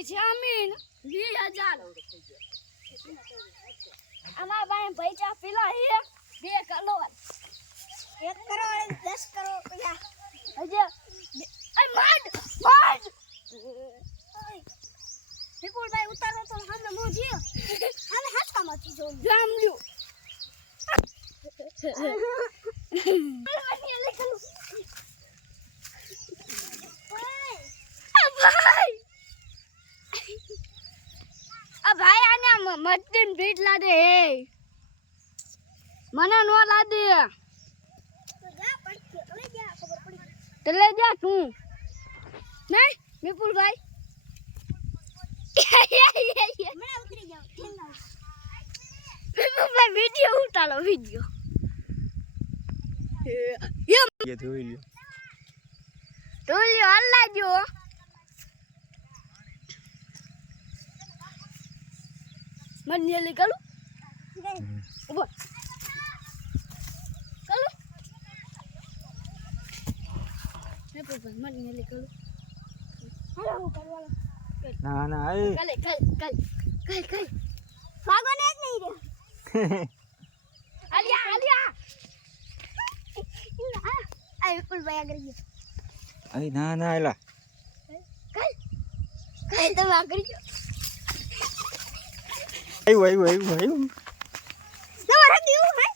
ની જમીન 20,000 અમારા પાસે પૈસા પેલા હે 2 કરોડ 1 કરોડ 10 કરોડ પેલા હજે માંડ વિપુલભાઈ ઉતારો તો સામે મોજી અને હાથમાંથી જો જામ લ્યો ભાઈ આને મતદીન ભીટ લાદે હે મને નો લાદે તલે જા તું નહીં વિપુલભાઈ વિપુલભાઈ વિડિયો ઉતારો વિડિયો ये धोई लियो અલ્લા જો मन ये ले कलू उबो कलू मैं पर मन ये ले कलू हेलो करवाला ना ना ए कल भागो ने नहीं रे आलिया आई विपुल भाई आगे गया अरे ना ना एला कल तो आगे गया આવ્યું તમારા કેવું હે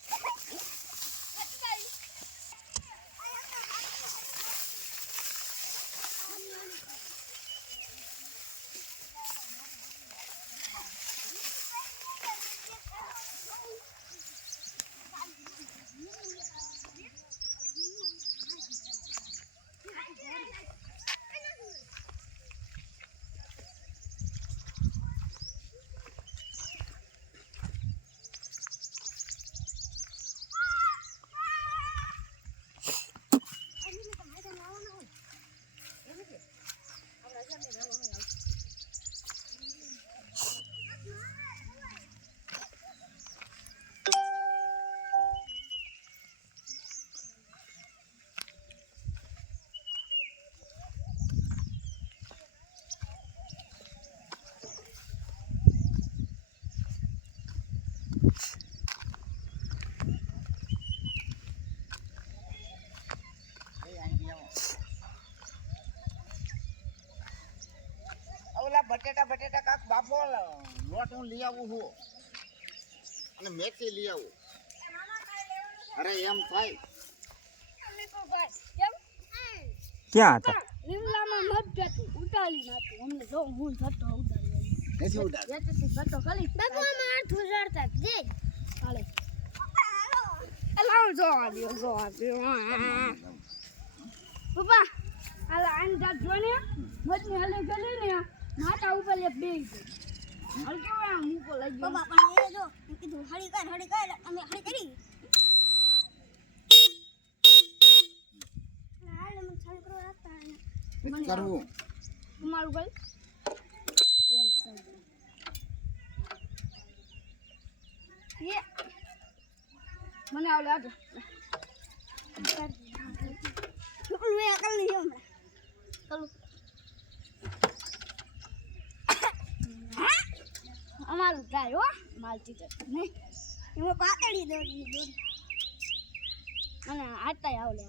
બટેટા કાક બાફો લોટ હું લઈ આવું છું અને મેથી લઈ આવું અરે એમ થાય ક્યાં હતા લીમડામાં મત જતું ઉડાડી નાખું અમને જો હું થતો ઉડાડી કેથી ઉડાડ જેથી થતો ખાલી બાપુમાં હાથ ઉજાડતા દે હાલે લાવ જો આદ્યો પપ્પા હાલા આન જાત જોને મતની હાલે ગલી ને માથા ઉપર એક બે હાલ કેવો આમ મૂકો લઈ ગયો પપ્પા પણ એ જો કીધું હળી કર અમે હળી કરી હાલ મને ચાલ કરો રાખતા કરવું તમારું ભાઈ ये મને આવડે આજો ચુકલ વે અકલ નહીં હમણાં ચલો અમારું જાય હો માલતી છે નહીં એમાં પાતળી દોરી અને આટાય આવડે